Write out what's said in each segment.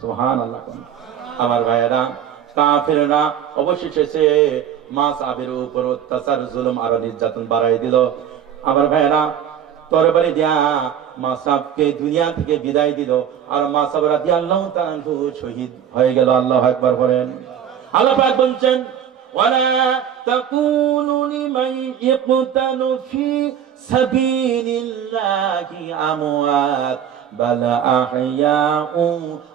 সুবহানাল্লাহ। আমার ভাইয়েরা, কাফেররা অবশেষে মাসআবের উপর অত্যাচার, জুলুম আর নির্যাতন বাড়াই দিল। আমার ভাইয়েরা, তরবারি দিয়া মাসআবকে দুনিয়া থেকে বিদায় দিল, আর মাসআব রাদিয়াল্লাহু তাআলা আনহু শহীদ হয়ে গেল। আল্লাহু আকবার বলেন। আল্লাহ পাক বলছেন, ওয়ালা তাকুলু লিমান ইয়াকতালু ফি সাবিলিল্লাহি আমওয়াত বাল আহইয়াউ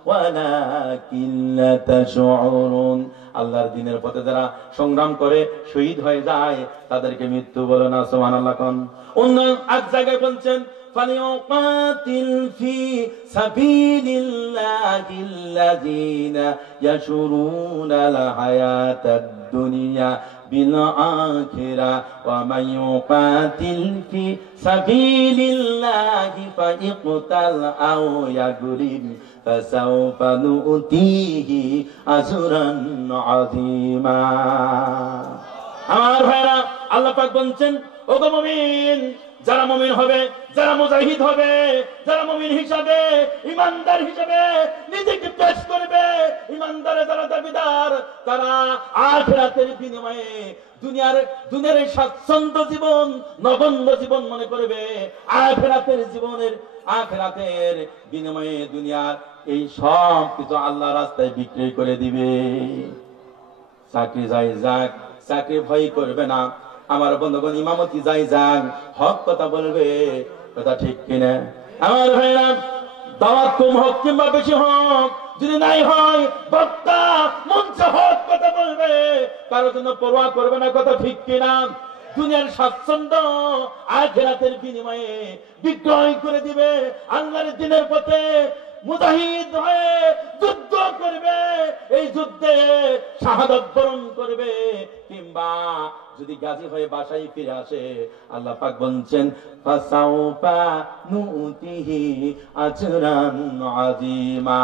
ওয়ালাকিন লা তাশউরুন। আল্লাহর দ্বীনের পথে যারা সংগ্রাম করে শহীদ হয়ে যায় তাদেরকে মৃত্যু বলো না। সুবহানাল্লাহ। অন্য এক জায়গায় বলছেন, ফালিউকাতিল ফি সাবিলিল্লাহিল্লাযীনা ইয়াশরুনাল হায়াতাদ দুনিয়া বিল আখিরা ওয়া মান ইউকাতিল ফি সাবিলিল্লাহি ফাইকতাল আও ইয়াগরিব ফাসাউফা নুতিহি আজরান আযীমা। আমার ভাইরা, আল্লাহ পাক বলছেন, ওগো মুমিন, যারা মুমিন হবে, যারা মুজাহিদ হবে, যারা মুমিন হিসাবে, ইমানদার হিসাবে নিজেকে পেশ করবে, ইমানদারে যারা দাবিদার, তারা আখিরাতের বিনিময়ে দুনিয়ার স্বাচ্ছন্দ্য জীবন নগণ্য জীবন মনে করবে। আখিরাতের বিনিময়ে দুনিয়ার এই সব কিছু আল্লাহ রাস্তায় বিক্রি করে দিবে। চাকরি যাই যাক, চাকরি ভয় করবে না। আমার বন্ধুগণ, ইমামতি যাই যাক, হক কথা বলবে। কথা ঠিক কিনা? আমার ভাইরা, দাওয়াত কম হোক কিংবা বেশি হোক, যদি নাই হয় বক্তা মঞ্চে হক কথা বলবে, কারোর জন্য পরোয়া করবে না। কথা ঠিক কিনা? দুনিয়ার স্বাচ্ছন্দ্য আখিরাতের বিনিময়ে বিক্রয় করে দিবে। আল্লাহর দ্বীনের পথে মুজাহিদ হয়ে যুদ্ধ করবে, এই যুদ্ধে শাহাদাত বরণ করবে, কিংবা যদি গাজী হয়ে বাসায় ফিরে আসে, আল্লাহ পাক বলছেন, ফাসাউফা নুতিহি আজরান আযীমা।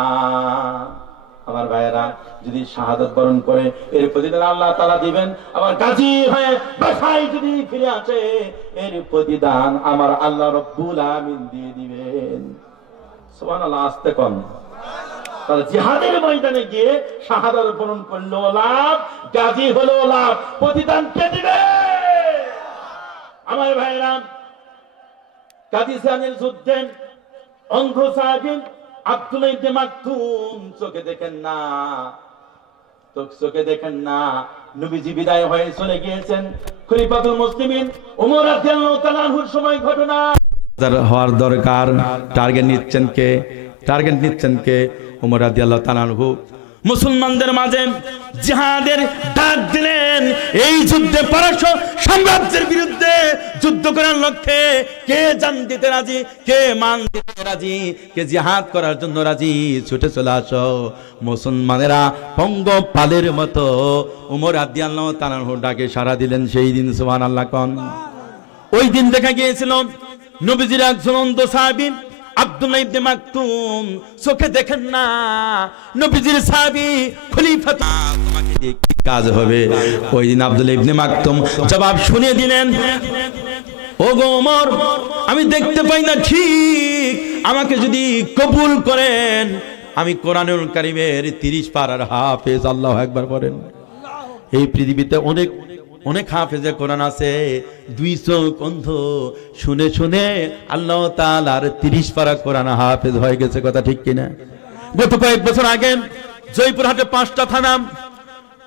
আমার ভাইয়েরা, যদি শাহাদাত বরণ করে এর প্রতিদান আল্লাহ তাআলা দিবেন। আবার গাজী হয়ে বাসায় যদি ফিরে আসে, এর প্রতিদান আমার আল্লাহ রব্বুল আমিন দিয়ে দিবেন। সুবহানাল্লাহ। আসতে কোন তাহলে জিহাদের ময়দানে গিয়ে শাহাদাত বরণ করলো লাভ, গাজী হলো লাভ, প্রতিদান কে দিবে? আমার ভাইরা, কাদিসিয়ানের যুদ্ধে অন্ধ সাহাবী আব্দুল্লাহ ইবনে মাকতুম চোখে দেখেন না, নবীজি বিদায় হয়ে চলে গিয়েছেন। খলিফাতুল মুসলিমিন ওমর রাদিয়াল্লাহু তাআলা আনহুর সময় ঘটনা হওয়ার দরকার। টার্গেট নিচ্ছেন কে? ওমর রাদিয়াল্লাহু তাআলা আনহু মুসলমানদের মাঝে জিহাদের ডাক দিলেন। এই যুদ্ধে পারস্য সাম্রাজ্যের বিরুদ্ধে যুদ্ধ করার লক্ষ্যে কে জান দিতে রাজি, কে মান দিতে রাজি, কে জিহাদ করার জন্য রাজি, ছুটে চলে আসো। মুসলমানেরা পঙ্গপালের মতো ওমর রাদিয়াল্লাহু তাআলা আনহু ডাকে সাড়া দিলেন সেই দিন। সুবহানাল্লাহ। কোন ওই দিন দেখা গিয়েছিল নবীজির একজন অন্ধ সাহাবী আব্দুল্লাহ ইবনে মাকতুম চোখে দেখেন না, নবীজির সাহাবী খলিফা, তোমাকে দিয়ে কি কাজ হবে? ওই দিন আব্দুল্লাহ ইবনে মাকতুম জবাব শুনিয়ে দিলেন, ওগো ওমর, আমি দেখতে পাই না ঠিক, আমাকে যদি কবুল করেন আমি কোরআনুল কারীমের 30 পারার হাফেজ। আল্লাহু আকবার বলেন। এই পৃথিবীতে অনেক হাফেজে কোরআন আছে, 2 চোখ অন্ধ, শুনে শুনে আল্লাহ তাআলার 30 পারা কোরআন হাফেজ হয়ে গেছে। কথা ঠিক কিনা? গত কয়েক বছর আগে জয়পুরহাটে 5টা থানা,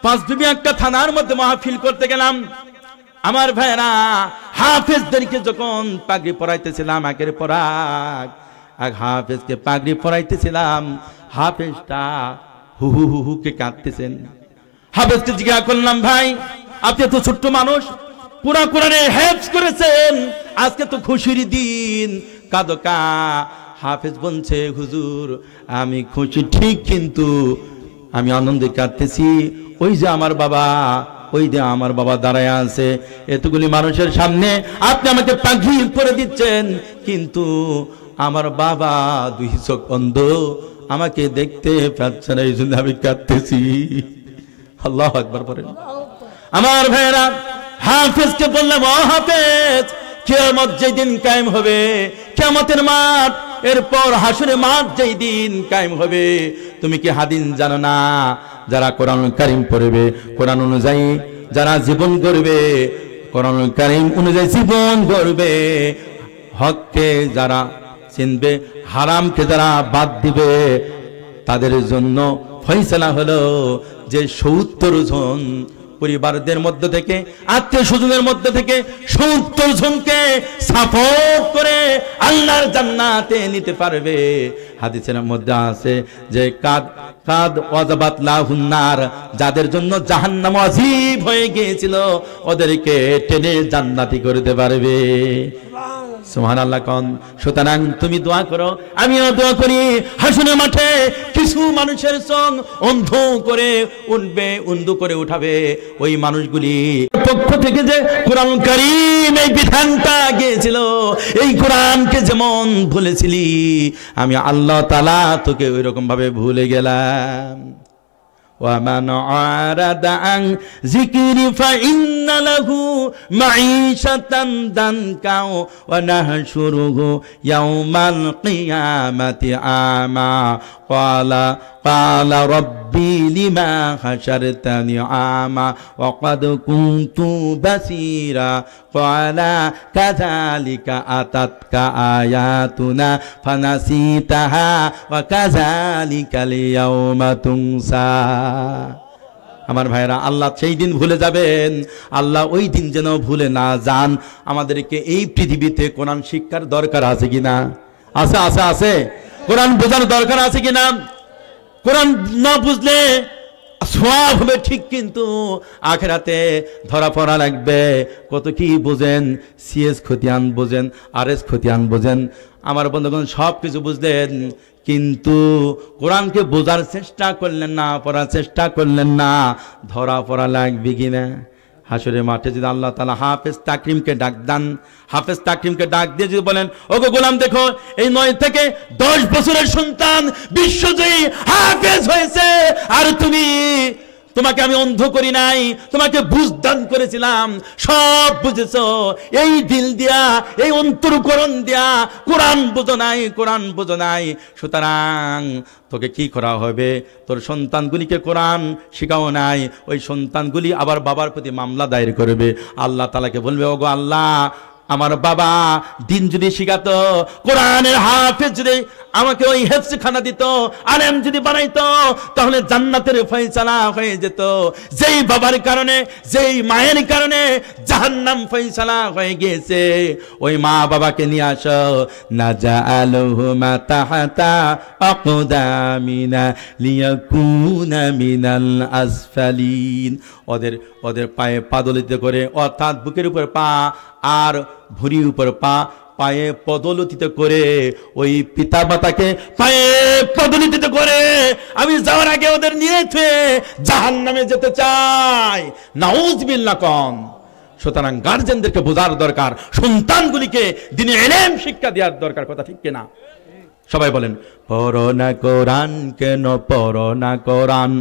5 বিবি একটা থানার মধ্যে মাহফিল করতে গেলাম। আমার ভাইরা, হাফেজদেরকে যখন পাগড়ি পরাইতেছিলাম, আগের পরাগ এক হাফেজকে পাগড়ি পরাইতেছিলাম, হাফেজটা হু হু হু হু কে কাঁদতেছেন। হাফেজকে জিজ্ঞাসা করলাম, ভাই আপনি তো ছোট্ট মানুষ, পুরা কোরআনে হেফজ করেছেন, আজকে তো খুশির দিন, কাঁদো কা? হাফেজ বলছে, হুজুর আমি খুশি ঠিক, কিন্তু আমি আনন্দে কাঁদতেছি। ওই যে আমার বাবা দাঁড়ায় আছে, এতগুলি মানুষের সামনে আপনি আমাকে পাগড়ি পরে দিচ্ছেন, কিন্তু আমার বাবা 2 চোখ অন্ধ, আমাকে দেখতে পাচ্ছে না, এই জন্য আমি কাঁদতেছি। আল্লাহু আকবার বলেন। আমার ভাইরা, হাফেজকে বললাম, ও হাফেজ, কিয়ামত যেদিন কায়েম হবে, কিয়ামতের মাঠ এরপর হাসরের মাঠ যেই দিন কায়েম হবে, তুমি কি হাদিস জানো না? যারা কোরআনুল কারীম পড়বে, কোরআন অনুযায়ী যারা জীবন করবে, কোরআনুল কারীম অনুযায়ী জীবন করবে, হককে যারা চিনবে, হারামকে যারা বাদ দিবে, তাদের জন্য ফয়সালা হলো যে 70 জন পরিবারদের মধ্যে থেকে, আত্মীয় স্বজনের মধ্যে থেকে 70 জনকে সাপোর্ট করে আল্লাহর জান্নাতে নিতে পারবে। হাদিসের মধ্যে আছে যে কাদ ওয়াজাবাত লাহুন নার, যাদের জন্য জাহান্নাম ওয়াজিব হয়ে গিয়েছিল ওদেরকে টেনে জান্নাতি করতে পারবে। সুবহানাল্লাহ কোন। সুতরাং তুমি দোয়া করো, আমিও দোয়া করি, হাসরের মাঠে কিছু মানুষের চোখ অন্ধ করে উঠবে, অন্ধ করে উঠাবে ওই মানুষগুলি পক্ষ থেকে যে কোরআন কারীম এই বিধানটা গিয়েছিল, এই কোরআনকে যেমন ভুলেছিলি, আমি আল্লাহ তাআলা তোকে ওই রকম ভাবে ভুলে গেলাম। ومن أعرض عن ذكري فإن له معيشة ضنكا ونحشره يوم القيامة أعمى قال ربي لما حشرتني أعمى وقد كنت بصيرا قال كذلك أتتك آياتنا فنسيتها وكذلك اليوم تنسى। আমার ভাইরা, আল্লাহ সেই দিন ভুলে যাবেন, আল্লাহ ওই দিন যেন ভুলে না যান। আমাদেরকে এই পৃথিবীতে কোরআন শিক্ষার দরকার আছে কিনা? আছে আছে আছে। কোরআন বোঝার দরকার আছে কিনা? কোরআন না বুঝলে সওয়াব হবে ঠিক, কিন্তু আখিরাতে ধরা পড়া লাগবে। কত কি বোঝেন, সিএস খতিয়ান বোঝেন, আরএস খতিয়ান বোঝেন, আমার বন্ধুগণ সব কিছু বুঝলেন, কিন্তু কোরআনকে বোঝার চেষ্টা করলেন না, পড়ার চেষ্টা করলেন না, ধরা পড়া লাগবে কিনা? হাসরের মাঠে যদি আল্লাহ তাআলা হাফেজ তাকরিমকে ডাক দেন, হাফেজ তাকরিমকে ডাক দিয়ে যদি বলেন, ওগো গোলাম দেখো, এই 9 থেকে 10 বছরের সন্তান বিশ্বজয়ী হাফেজ হয়েছে, আর তোমাকে আমি অন্ধ করি নাই, তোমাকে বুঝদান করেছিলাম, সব বুঝেছো, এই দিল দিয়া, এই অন্তরকরণ দিয়া কোরআন বোঝো নাই, কোরআন বোঝো নাই। সুতরাং তোকে কি করা হবে? তোর সন্তানগুলিকে কোরআন শিখাও নাই, ওই সন্তানগুলি আবার বাবার প্রতি মামলা দায়ের করবে। আল্লাহ তাআলাকে বলবে, ওগো আল্লাহ, আমার বাবা দিন যদি শিখাতো, কোরআনের হাফেজ যদি আমাকে ওই হেফজখানা দিত, আলেম যদি বানাইতো, তাহলে জান্নাতের ফয়সালা হয়ে যেত। যেই বাবার কারণে, যেই মায়ের কারণে জাহান্নাম ফয়সালা হয়ে গিয়েছে, ওই মা বাবাকে নিয়ে আসো। নাজাআলুহুমা তাহাতা আকদামিনা লিয়াকুনা মিনাল আসফালিন। ওদের পায়ে পাদলিত করে, অর্থাৎ বুকের উপর পা আর ভুঁড়ির উপর পা, পায়ে পদলিত করে, ওই পিতা মাতাকে পায়ে পদলিত করে আমি যাওয়ার আগে ওদের নিয়ে জাহান্নামে যেতে চাই। নাউজুবিল্লাহ কম। সুতরাং গার্জেনদেরকে বোঝার দরকার, সন্তানগুলিকে দ্বীনি ইলম শিক্ষা দেওয়ার দরকার। কথা ঠিক কিনা? সবাই বলেন, পড়ো না কোরআন কেন পড়ো না কোরআন,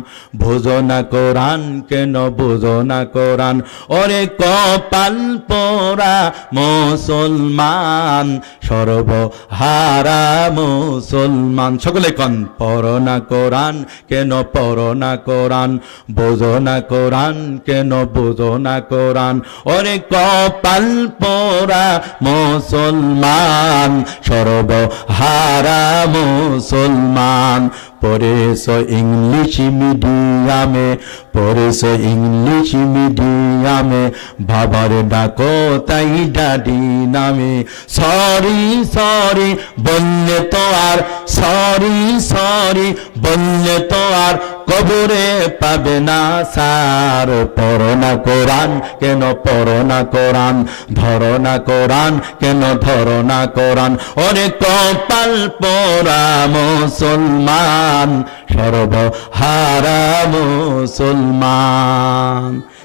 বোঝো না কোরআন কেন বোঝো না কোরআন, ওরে কপাল পোড়া মুসলমান, সর্বহারা মুসলমান। সকলে কন, পড়ো না কোরআন কেন পড়ো না কোরআন, বোঝো না কোরআন কেন বোঝো না কোরআন, ওরে কপাল পোড়া মুসলমান, সর্বহারা মুসলমান। পড়েছো ইংলিশ মিডিয়ামে, পড়েছো ইংলিশ মিডিয়ামে, বাবার ডাকো তাই ডাডি নামে। সরি সরি বললে তো আর, সরি সরি বললে তো আর কবরে পাবে না সার। পড়ো না কোরআন কেন পড়ো না কোরআন, ধরো না কোরআন কেন ধরো না কোরআন, ওরে কপাল পোড়া মুসলমান, সর্বহারা মুসলমান।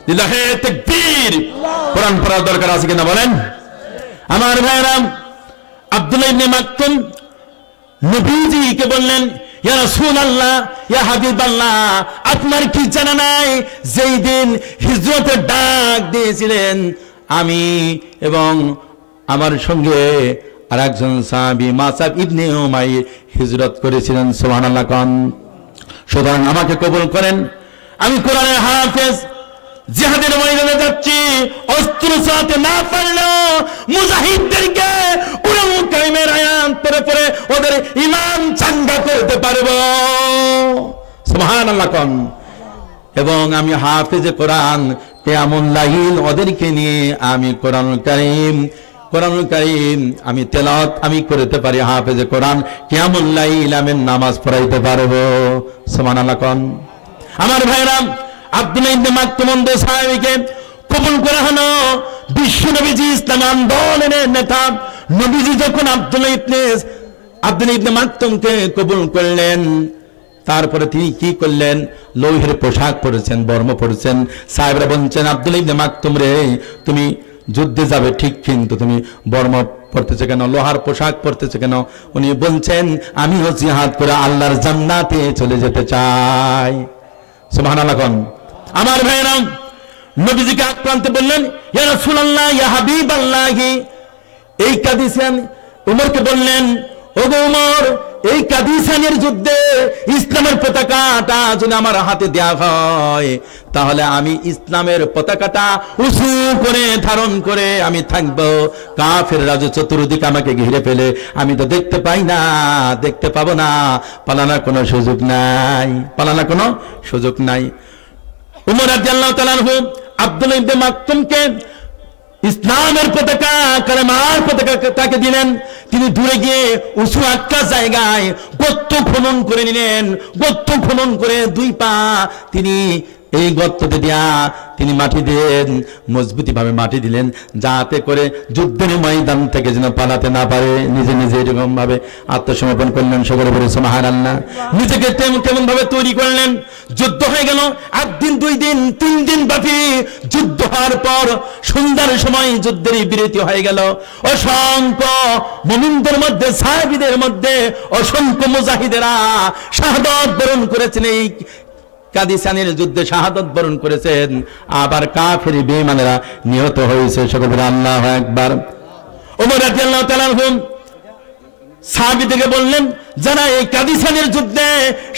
লিল্লাহি তাকবীর। কোরআন পড়ার দরকার আছে কিনা বলেন? আমার ভাইরা, আব্দুল্লাহ ইবনে মাকতুম নবীজিকে বললেন, ইয়া রাসূলুল্লাহ, ইয়া হাবিবাল্লাহ, আপনার কি জানা নাই যেই দিন হিজরতের ডাক দিয়েছিলেন, আমি এবং আমার সঙ্গে আর একজন সাহাবী মাসাব ইবনে উমাইর হিজরত করেছিলেন। সুবহানাল্লাহ কোন। সুতরাং আমাকে কবুল করেন, আমি কোরআনের হাফেজ, জিহাদের ময়দানে যাচ্ছি, অস্ত্র চালাতে না পারলেও মুজাহিদদেরকে উলামা কারিমের আয়াত পড়ে পড়ে ওদের ঈমান চাঙ্গা করতে পারবো। সুবহানাল্লাহ কোন। এবং আমি হাফেজে কোরআন, কিয়ামুল লাইল ওদেরকে নিয়ে আমি কোরআনুল কারীম আমি তেলাওয়াত আমি করতে পারি। হাফেজে কোরআন কিয়ামুল লাইল আমি নামাজ পড়াইতে পারবো। সুবহানাল্লাহ কোন। আমার ভাইরা, আব্দুল্লাহ ইবনে মাকতুম সাহাবীকে কবুল করা হলো। বিশ্ব নবীজি ইসলাম আন্দোলনের নেতা নবীজি যখন আব্দুল্লাহ ইবনে মাকতুমকে কবুল করলেন, তারপরে তিনি কি করলেন? লৌহের পোশাক পরেছেন, বর্ম পরেছেন। সাহেবরা বলছেন, আব্দুল্লাহ ইবনে মাকতুম রে, তুমি যুদ্ধে যাবে ঠিক, কিন্তু তুমি বর্ম পড়তেছে কেন, লোহার পোশাক পরতেছে কেন? উনি বলছেন, আমিও জিহাদ করে আল্লাহর জান্নাতে চলে যেতে চাই। সুবহানাল্লাহ কোন। আমার ভাইরা, নবীজিকে আক্রান্ত বললেন, ইয়া রাসূলুল্লাহ, ইয়া হাবিবাল্লাহ। এই কাদিসিয়ান উমরকে বললেন, ওগো উমর, এই কাদিসিয়ানের যুদ্ধে ইসলামের পতাকাটা যদি আমার হাতে দেওয়া হয়, তাহলে আমি ইসলামের পতাকাটা উঁচু করে ধারণ করে আমি থাকবো। কাফের রাজু চতুর্দিকে আমাকে ঘিরে ফেলে, আমি তো দেখতে পাই না, দেখতে পাবো না, পালানোর কোনো সুযোগ নাই। উমর রাদিয়াল্লাহু তাআলা আনহু আব্দুল্লাহ ইবনে মাকতুমকে ইসলামের পতাকা, কালেমার পতাকা তাকে দিলেন। তিনি দূরে গিয়ে উঁচু একটা জায়গায় গর্ত খনন করে নিলেন। গর্ত খনন করে 2 পা তিনি এই গর্ততে দিয়া তিনি মাটি দিলেন, মজবুতি ভাবে মাটি দিলেন, যাতে করে যুদ্ধের ময়দান থেকে যেন পালাতে না পারে। নিজে নিজে এরকম ভাবে আত্মসমর্পণ করলেন। সকলে বলে সুবহানাল্লাহ। নিজেকে কেমন ভাবে তৈরি করলেন। যুদ্ধ হয়ে গেল 1 দিন, 2 দিন, 3 দিন ব্যাপী যুদ্ধ হওয়ার পর সন্ধ্যার সময় যুদ্ধের বিরতি হয়ে গেল। অসংখ্য মুমিনদের মধ্যে, সাহাবীদের মধ্যে অসংখ্য মুজাহিদেরা শাহাদাত বরণ করেছেন। এই কাদিসিয়ানের যুদ্ধে শাহাদাত বরণ করেছেন। আবার কাফের বেঈমানেরা নিহত হয়েছে। সকলে আল্লাহু আকবার। ওমর রাদিয়াল্লাহু তাআলা আনহু সাহাবীদেরকে বললেন, যারা এই কাদিসিয়ানের যুদ্ধে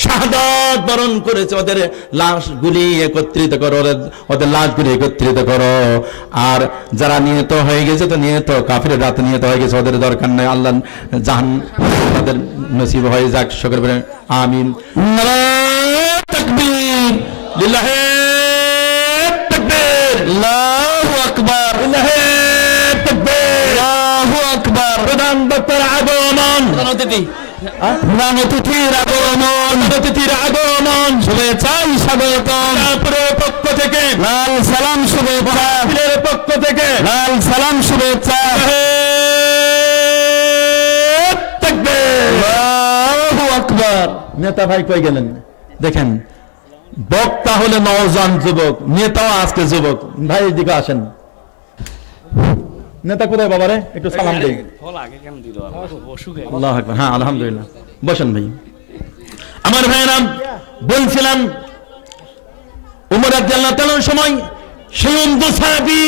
শাহাদাত বরণ করেছে ওদের লাশগুলি একত্রিত করো, ওদের লাশগুলি একত্রিত করো। আর যারা নিহত হয়ে গেছে, তো নিহত কাফের রাতে নিহত হয়ে গেছে, ওদের দরকার নাই, আল্লাহ জাহান্নাম তাদের নসিব হয়ে যাক। সকলে বলেন আমিন। তাকবীর, লিল্লাহি তাকবীর, আল্লাহু আকবার, লিল্লাহি তাকবীর, আল্লাহু আকবার। প্রধান বক্তার আগমন, অতিথির আগমন, শুভেচ্ছায় স্বাগতম। তারপরের পক্ষ থেকে লাল সালাম শুভেচ্ছা, পক্ষ থেকে লাল সালাম শুভেচ্ছা। আল্লাহু আকবার। নেতা ভাই কই গেলেন? দেখেন, বক্তা হলে নওজোয়ান যুবক, নেতাও আজকে যুবক। ভাই এদিকে আসেন। নেতা কোথায় বাবারে? একটু সালাম দেই। আল্লাহু আকবার। হ্যাঁ, আলহামদুলিল্লাহ। বসেন ভাই। আমার ভাইরা, বলছিলাম উমর রাদিয়াল্লাহু তাআলার সময় সেই অন্ধ সাহাবী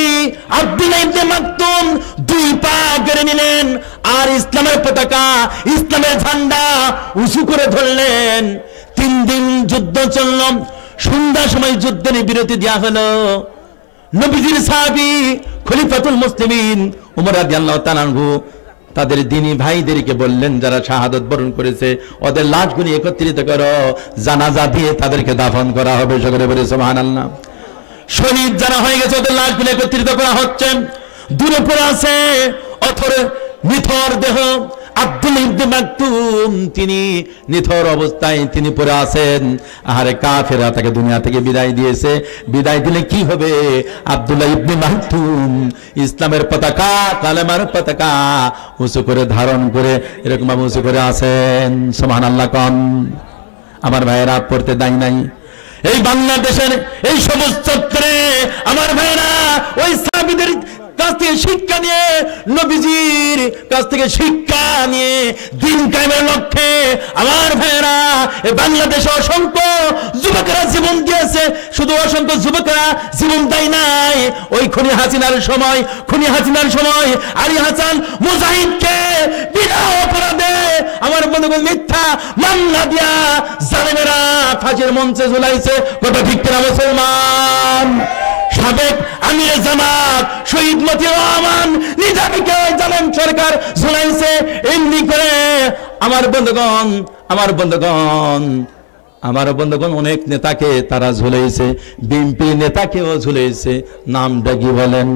আব্দুল্লাহ ইবনে মাকতুম 2 পা গেড়ে নিলেন আর ইসলামের পতাকা, ইসলামের ঝান্ডা উঁচু করে ধরলেন। 3 দিন যুদ্ধ চলল। সন্ধ্যার সময় যুদ্ধের বিরতি দেওয়া হলো। নবীজির সাহাবী খলিফাতুল মুসলিমিন ওমর রাদিয়াল্লাহু তাআলা আনহু তাদের দ্বীনি ভাইদেরকে বললেন, যারা শাহাদাত বরণ করেছে ওদের লাশগুলি একত্রিত করো, জানাজা দিয়ে তাদেরকে দাফন করা হবে। সকলে বলে সুবহানাল্লাহ। শহীদ যারা হয়ে গেছে ওদের লাশগুলি একত্রিত করা হচ্ছে। দূরে পড়ে আছে অথর নিথর দেহ আব্দুল্লাহ ইবনে মাকতুম, তিনি নিথর অবস্থায় তিনি পড়ে আছেন। আরে কাফেররা তাকে দুনিয়া থেকে বিদায় দিয়েছে। বিদায় দিলে কি হবে? আব্দুল্লাহ ইবনে মাকতুম ইসলামের পতাকা, কালেমার পতাকা উঁচু করে ধারণ করে এরকম ভাবে উঁচু করে আছেন। সুবহানাল্লাহ কোন। আমার ভাইয়েরা পড়তে দায় নাই। এই বাংলাদেশের এই সবুজ চত্বরে আমার ভাইয়েরা ওই সাহাবীদের কাছ থেকে শিক্ষা নিয়ে, নবীজির কাছ থেকে শিক্ষা নিয়ে দিন কায়েমের লক্ষ্যে আমার ভাইয়েরা এই বাংলাদেশে অসংখ্য যুবকেরা জীবন দিয়েছে। শুধু অসংখ্য যুবকেরা জীবন দেয় নাই, ওই খুনি হাসিনার সময় আলী হাসান মুজাহিদকে বিনা অপরাধে আমার বন্ধুগণ মিথ্যা মামলা দিয়া জালেমেরা ফাঁসির মঞ্চে ঝুলাইছে। কথা ঠিক কিনা মুসলমান? সাবেক আমিরে জামাত শহীদ মতিউর রহমান নিজামীকে জালেম সরকার ঝুলাইছে। এমনি করে আমার বন্ধুগণ অনেক নেতাকে তারা ঝুলাইছে, বিএনপি নেতাকেও ঝুলাইছে। নামটা কি বলেন?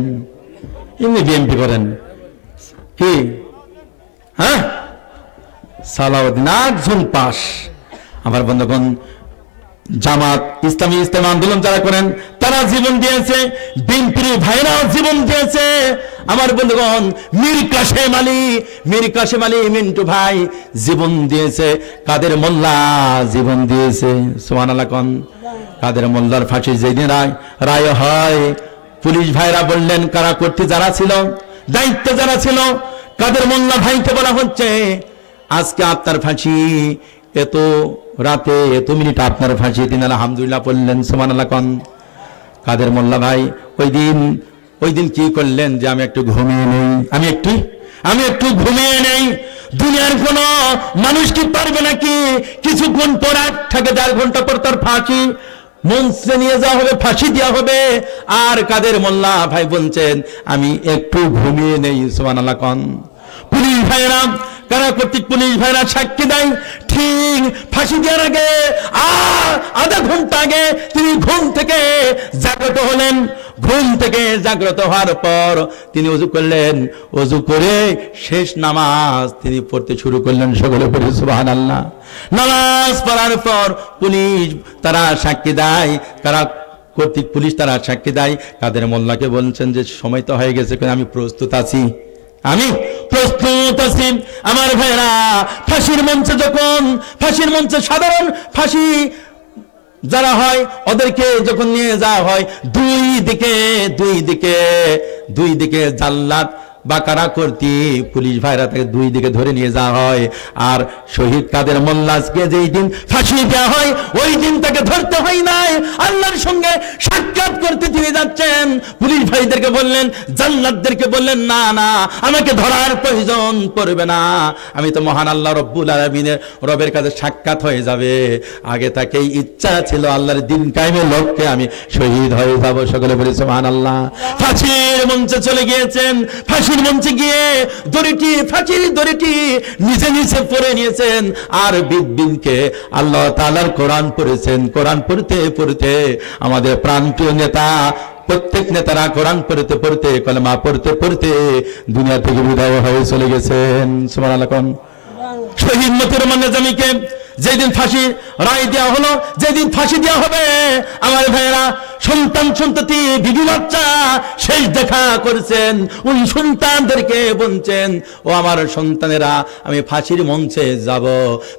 এমনি বিএনপি করেন কি? হ্যাঁ, সালাউদ্দিন 8 জন পাস। আমার বন্ধুগণ জামাত ইসলামী আন্দোলন যারা করেন তারা জীবন দিয়েছে, বিএনপির ভাইরাও জীবন দিয়েছে। আমার বন্ধুগণ মীর কাশেম আলী মিন্টু ভাই জীবন দিয়েছে, কাদের মোল্লা জীবন দিয়েছে। সুবহানাল্লাহ কোন? কাদের মোল্লার ফাঁসি যেদিন রায় হয়, পুলিশ ভাইরা বললেন কারা করতে যারা ছিল, দায়িত্ব যারা ছিল, কাদের মোল্লা ভাইকে বলা হচ্ছে আজকে আপনার ফাঁসি, এত রাতে এত মিনিট আপনার ফাঁসি। তিনি আলহামদুলিল্লাহ বললেন। সুবহানাল্লাহ কোন? কাদের মোল্লা ভাই ওই দিন কি করলেন যে আমি একটু ঘুমিয়ে নেই। দুনিয়ার কোন মানুষ কি পারবে নাকি কিছুক্ষণ পর 8 থেকে 4 ঘন্টা পর তার ফাঁসি মঞ্চে নিয়ে যাওয়া হবে, ফাঁসি দেওয়া হবে। আর কাদের মোল্লা ভাই বলছেন আমি একটু ঘুমিয়ে নেই। সুবহানাল্লাহ কোন? পুলিশ ভাইরা, কারা কর্তৃক পুলিশ ভাইরা সাক্ষী দেয়, ঠিক ফাঁসি দেওয়ার আগে আধা ঘন্টা আগে তিনি ঘুম থেকে জাগ্রত হলেন। ঘুম থেকে জাগ্রত হওয়ার পর তিনি ওযু করলেন, ওযু করে শেষ নামাজ তিনি পড়তে শুরু করলেন। সকলে পড়ে সুবহানাল্লাহ। নামাজ পড়ার পর পুলিশ তারা সাক্ষী দেয়, কারা কর্তৃক পুলিশ তারা সাক্ষী দেয়। কাদের মোল্লাকে বলছেন যে সময় তো হয়ে গেছে, আমি প্রস্তুত আছি। আমার ভাইরা ফাঁসির মঞ্চে সাধারণ ফাঁসি যারা হয় ওদেরকে যখন নিয়ে যাওয়া হয়, দুই দিকে জাল্লাদ বা কারা কর্তৃ পুলিশ ভাইরা তাকে দুই দিকে ধরে নিয়ে যাওয়া হয়। আর শহীদ কাদের মোল্লাকে যেই দিন ফাঁসি দেওয়া হয় ওই দিন তাকে ধরতে হয় নাই, আল্লাহর সঙ্গে সাক্ষাৎ করতে তিনি যাচ্ছেন। পুলিশ ভাইদেরকে বললেন, জাল্লাদদেরকে বললেন, না আমাকে ধরার প্রয়োজন পড়বে না, আমি তো মহান আল্লাহ রব্বুল আলামিনের রবের কাছে সাক্ষাৎ হয়ে যাবে। আগে তাকেই ইচ্ছা ছিল আল্লাহর দিন কায়েমের লক্ষ্যে আমি শহীদ হয়ে যাব। সকলে বলে সুবহানাল্লাহ। ফাঁসির মঞ্চে চলে গিয়েছেন, ফাঁসির মঞ্চে গিয়ে ফাঁসির দড়িটি নিচে পড়ে নিয়েছেন। আর বিদবিনকে আল্লাহ তাআলার কোরআন পড়েছেন। কোরআন পড়তে আমাদের প্রাণপ্রিয় নেতা, প্রত্যেক নেতারা কোরআন পড়তে কলেমা পড়তে দুনিয়া থেকে বিদায় হয়ে চলে গেছেন। সুবহানাল্লাহ। শহীদ মতিউর রহমান নিজামীকে যেদিন ফাঁসি রায় দেওয়া হলো, যেদিন ফাঁসি দেওয়া হবে, আমার ভাইয়েরা সন্তান সন্ততি বিবি বাচ্চা শেষ দেখা করেছেন। ওই সন্তানদেরকে বলছেন, ও আমার সন্তানেরা, আমি ফাঁসির মঞ্চে যাব,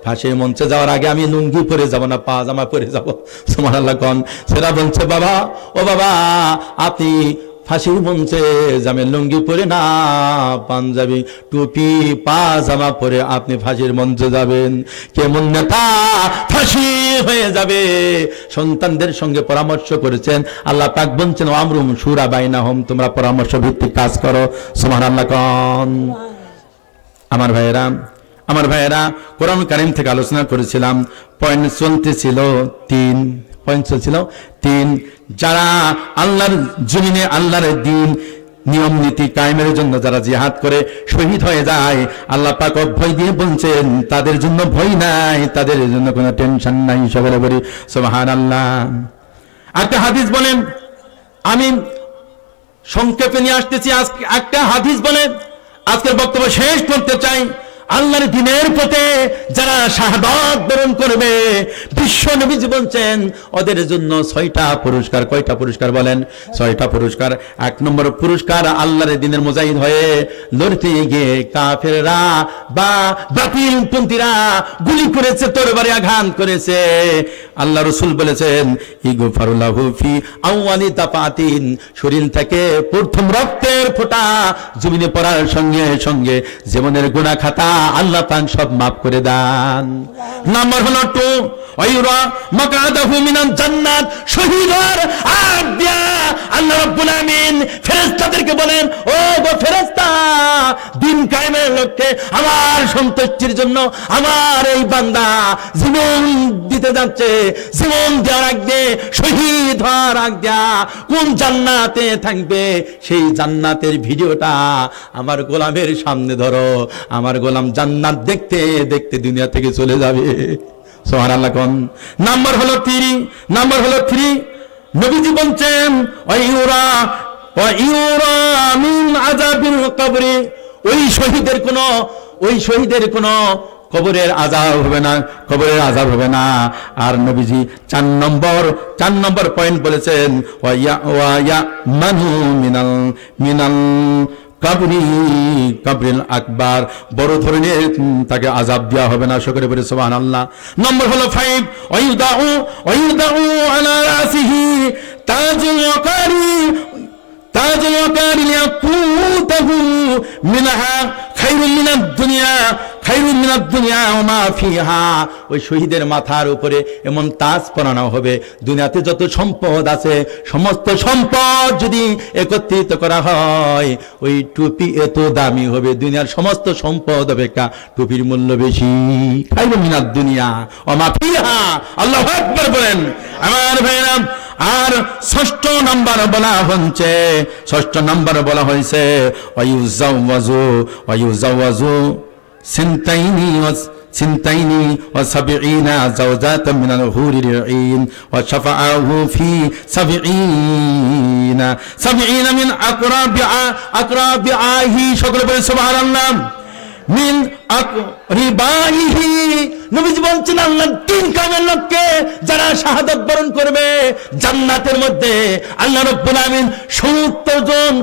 ফাঁসির মঞ্চে যাওয়ার আগে আমি লুঙ্গি পরে যাব না, পাজামা পরে যাব। সুবহানাল্লাহ কোন? সেরা বলছে, বাবা আপনি ফাঁসির মঞ্চে যাবেন লুঙ্গি পরে না, পাঞ্জাবি টুপি পাজামা পরে আপনি ফাঁসির মঞ্চে যাবেন। কেমন নেতা ফাঁসি হয়ে যাবে। সন্তানদের সঙ্গে পরামর্শ করেছেন। আল্লাহ পাক বলছেন, আমরুম শুরা বাইনাহুম, তোমরা পরামর্শ ভিত্তিক কাজ করো। সুবহানাল্লাহ কোন? আমার ভাইয়েরা কোরআন কারীম থেকে আলোচনা করেছিলাম, পয়েন্ট চলতেছিল 3 যারা আল্লাহর জমিনে আল্লাহর দ্বীন নিয়ম নীতি কায়েমের জন্য যারা জিহাদ করে শহীদ হয়ে যায়, আল্লাহ পাক অভয় দিয়ে বলছেন তাদের জন্য ভয় নাই, তাদের জন্য কোনো টেনশন নাই। সকলে বলি সুবহানাল্লাহ। একটা হাদিস বলেন, আমি সংক্ষেপে নিয়ে আসতেছি। একটা হাদিস বলে আজকের বক্তব্য শেষ করতে চাই। আল্লাহর দ্বীনের পথে যারা শাহাদাত বরণ করবে, বিশ্ব নবীজি বলছেন ওদের জন্য 6টা পুরস্কার। কয়টা পুরস্কার বলেন? 6টা পুরস্কার। 1 নম্বর পুরস্কার, আল্লাহর দ্বীনের মুজাহিদ হয়ে লড়তে গিয়ে কাফেররা বা বাতিলপন্থীরা গুলি করেছে, তরবারি আঘাত করেছে, আল্লাহ রাসূল বলেছেন ইগফারুল্লাহু ফি আউয়ালি তাফাতিন, শরীর থেকে প্রথম রক্তের ফোঁটা জমিনে পড়ার সঙ্গে সঙ্গে জীবনের গুনাহ খাতা আল্লাহ পাক সব মাফ করে দেন। নাম্বার হলো 2, ওয়াইরা মাকাদাহু মিনাল জান্নাত, শহীদের আজ্ঞা আল্লাহ রাব্বুল আমিন ফেরেশতাদেরকে বলেন, ও গো ফেরেশতা, দিন কায়েমের লক্ষ্যে আমার সন্তুষ্টির জন্য আমার এই বান্দা জীবন দিতে যাচ্ছে, জীবন দেওয়ার আগে, শহীদ হওয়ার আগে কোন জান্নাতে থাকবে সেই জান্নাতের ভিডিওটা আমার গোলামের সামনে ধরো, আমার গোলাম জান্নাত দেখতে দেখতে দুনিয়া থেকে চলে যাবে। সুবহানাল্লাহ কোন। নাম্বার হলো 3, নবীজি বলছেন ওয়াইউরা মিন আযাবিল কবরি, ওই শহীদের কোনো কবরের আযাব হবে না, কবরের আযাব হবে না। আর নবীজি 4 নম্বর পয়েন্ট বলেছেন ওয়া মানু মিনাল কাবরিল আকবার, বড় ধরনের তাকে আযাব দেওয়া হবে না। সকলে বলে সুবহানাল্লাহ। নম্বর হলো 5, ওয়াইউদাউ আলা রাসিহি তাজুল ওয়াকারি লিয়াকুতাহু মিনহা খায়রুম মিনাদ দুনিয়া ওয়া মা ফিহা, ওই শহীদের মাথার উপরে এমন তাজ পরানো হবে, দুনিয়াতে যত সম্পদ আছে সমস্ত সম্পদ যদি একত্রিত করা হয় ওই টুপি এত দামি হবে, দুনিয়ার সমস্ত সম্পদ অপেক্ষা টুপির মূল্য বেশি। খায়রুম মিনাদ দুনিয়া ওয়া মা ফিহা, আল্লাহু আকবার বলেন আমার ভাইরা। আর 6 নম্বর বলা হয়েছে ওয়ায়ুজাওয়াজু সিনতাইনি ওয়া সাবঈনা যাওজাতাম মিনাল হুরিল আইন ওয়া শাফাআহু ফি সাবঈনা মিন আকরাবিআহি, সকলে বলে সুবহানাল্লাহ। মিন আকরিবাইহি, নবীজি বলছেন আল্লাহর দ্বীন কায়েমের লক্ষ্যে যারা শাহাদাত বরণ করবে জান্নাতের মধ্যে আল্লাহ রাব্বুল আমিন 70 জন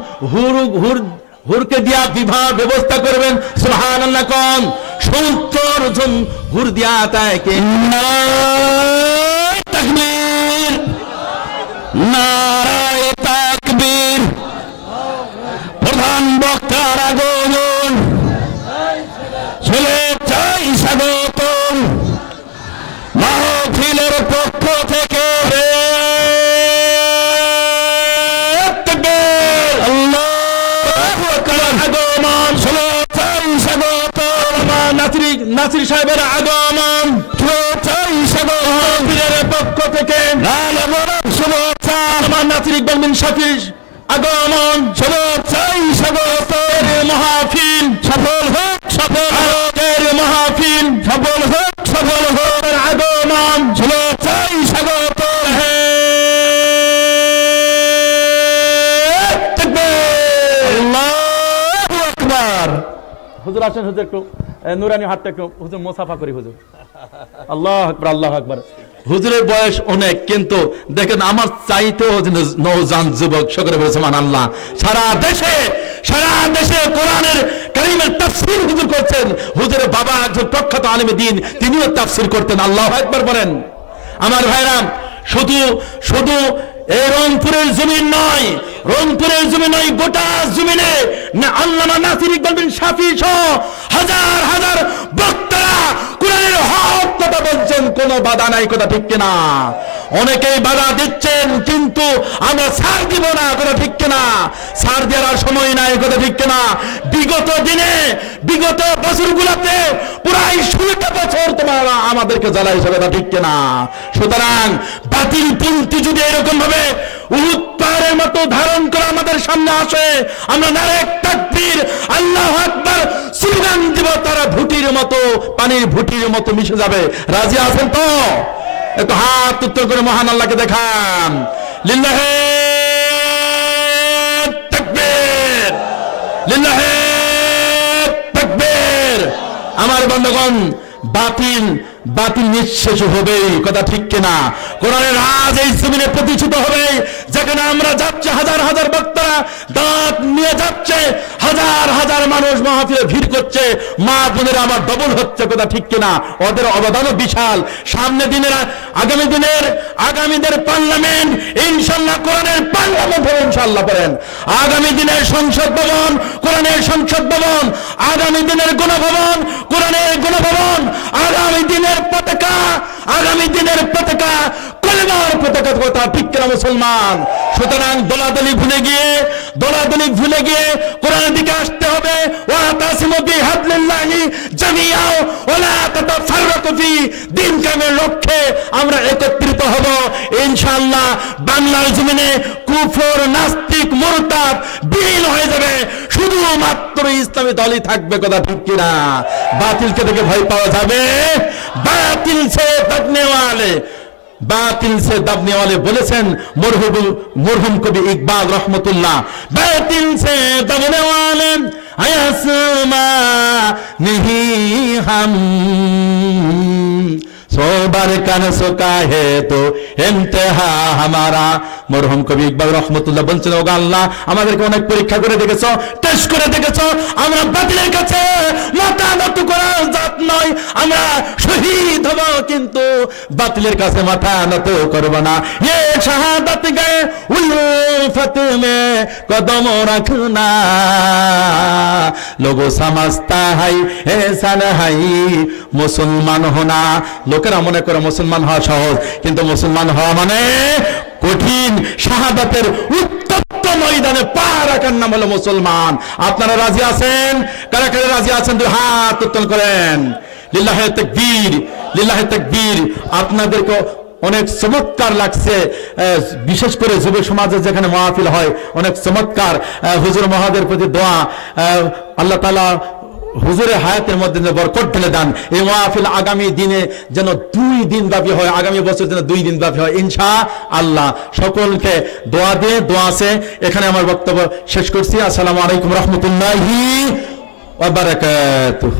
হুরকে দিয়া বিবাহ ব্যবস্থা করবেন। সুবহানাল্লাহ কোন। 70 জন হুর দিয়া তাকে নারায়ে তাকবীর, নারায়ে তাকবীর। প্রধান বক্তার আগমন, শুভেচ্ছায় স্বাগতম মাহফিলের পক্ষ থেকে। নাসির সাহেবের আগমন, শুভেচ্ছায় স্বাগতম পীরের পক্ষ থেকে। শুভেচ্ছা আমার নাসির ইকবাল বিন শাফির আগমন, শুভেচ্ছায় স্বাগতম। মাহফিল সফল হোক, মাহফিল সফল হোক, আগমন, শুভেচ্ছায় স্বাগতম। আল্লাহু আকবার। হুজুর আসেন, হুজুর একটু নুরানি হাতটা একটু হুজুর মুসাফা করি হুজুর। আল্লাহু আকবার, আল্লাহু আকবার। হুজুরের বয়স অনেক, কিন্তু দেখেন আমার চাইতেও নওজোয়ান যুবক, সকলে বলে সুবহানাল্লাহ। সারা দেশে কোরআনের কারীমের তাফসীর হুজুর করছেন। হুজুরের বাবা একজন প্রখ্যাত আলেমে দ্বীন, তিনিও তাফসীর করতেন। আল্লাহু আকবার বলেন আমার ভাইরা। শুধু এই রংপুরের জমিন নয়, গোটা জমিনে আল্লামা নাসির ইকবাল বিন শাফি সহ হাজার বক্তারা কোরআনের হক কথা বলছেন, কোনো বাধা নাই, কথা ঠিক কিনা? অনেকেই বাধা দিচ্ছেন, কিন্তু আমরা ছাড় দিব না, কথা ঠিক কিনা? ছাড় দেওয়ার সময় নাই, কথা ঠিক কিনা? বিগত বছরগুলোতে প্রায় 16টা বছর তোমরা আমাদেরকে জ্বালাইছো, কথা ঠিক কিনা? সুতরাং বাতিলপন্থী যদি এরকম ভাবে উহুদ পাহাড়ের মতো ধারণ করে আমাদের সামনে আসে, আমরা নারে তাকবীর আল্লাহু আকবার স্লোগান দিব, তারা পানির ভুটির মতো মিশে যাবে। রাজি আছেন তো? একটু হাত উত্তর করে মহান আল্লাহকে দেখান। লিল্লাহে তাকবীর, লিল্লাহে তাকবীর। আমার বন্ধুগণ, বাতিল বাতিল নিঃশেষ হবে, কথা ঠিক কিনা? কোরআনের রাজ এই জমিনে প্রতিষ্ঠিত হবে, যেখানে আমরা যাচ্ছে হাজার হাজার বক্তারা দাঁত নিয়ে যাচ্ছে, হাজার হাজার মানুষ মাহফিলে ভিড় করছে, মা বোনেরা আমার ডবল হচ্ছে, কথা ঠিক কিনা? ওদের অবদানও বিশাল। সামনে দিনের আগামীদের পার্লামেন্ট ইনশাআল্লাহ কোরআনের পার্লামেন্ট হবে ইনশাআল্লাহ। পড়েন আগামী দিনের সংসদ ভবন কোরআনের সংসদ ভবন, আগামী দিনের গণভবন কোরআনের গণভবন, আগামী দিনের পতাকা কলেমার পতাকা, কথা ঠিক কিনা মুসলমান? সুতরাং দলাদলি ভুলে গিয়ে কোরআনের দিকে আসতে হবে। ওয়াতাসিমু বিহাবলিল্লাহি জামিআ ওয়ালা তাতাফাররাকু ফি, দিন কায়েমের লক্ষ্যে আমরা একত্রিত হব ইনশাআল্লাহ। বাংলার জমিনে কুফর, নাস্তিক, মুরতাদ বিলীন হয়ে যাবে, শুধুমাত্র ইসলামী দলই থাকবে, কথা ঠিক কিনা? বাতিলকে দেখে ভয় পাওয়া যাবে? বাতিল সে দবনে वाले বলেছেন মরহুম কবি ইকবাল রহমতুল্লাহ। বাতিল সে দবনে वाले আয়াসমা नहीं हम सोबर कन सुका है तो इम्तिहा हमारा। মরহুম কবি ইকবাল রহমতুল্লাহ বলছেন, ওগো আল্লাহ, আমাদেরকে অনেক পরীক্ষা করে দেখেছো, টেস্ট করে দেখেছো, আমরা বাতিলের কাছে মাথা নত করার জাত নয়, আমরা শহীদ হব কিন্তু বাতিলের কাছে মাথা নত করব না। ये शहादत गए उल्फत में कदम रखना, लोगों समझता है ऐसा नहीं मुसलमान होना। লোকেরা মনে করে মুসলমান হওয়া সহজ, কিন্তু মুসলমান হওয়া মানে কঠিন। শাহাদাতের উত্তপ্ত ময়দানে পা রাখার নাম হলো মুসলমান। আপনারা রাজি আছেন? কারা কারা রাজি আছেন? দুই হাত উত্তোলন করেন। লিল্লাহে তাকবীর, লিল্লাহে তাকবীর। আপনাদেরকে অনেক চমৎকার লাগছে, বিশেষ করে যুব সমাজে যেখানে মাহফিল হয় অনেক চমৎকার। হুজুর মহাদের প্রতি দোয়া, আল্লাহ তাআলা হুজুরের হায়াতের মধ্যে বরকত ঢেলে দেন। এই মাহফিল আগামী দিনে যেন 2 দিন ব্যাপী হয়, আগামী বছর যেন 2 দিন ব্যাপী হয় ইনশাআল্লাহ। সকলকে দোয়া আছে। এখানে আমার বক্তব্য শেষ করছি। আসসালামু আলাইকুম রহমতুল্লাহি ওয়া বারাকাতুহু।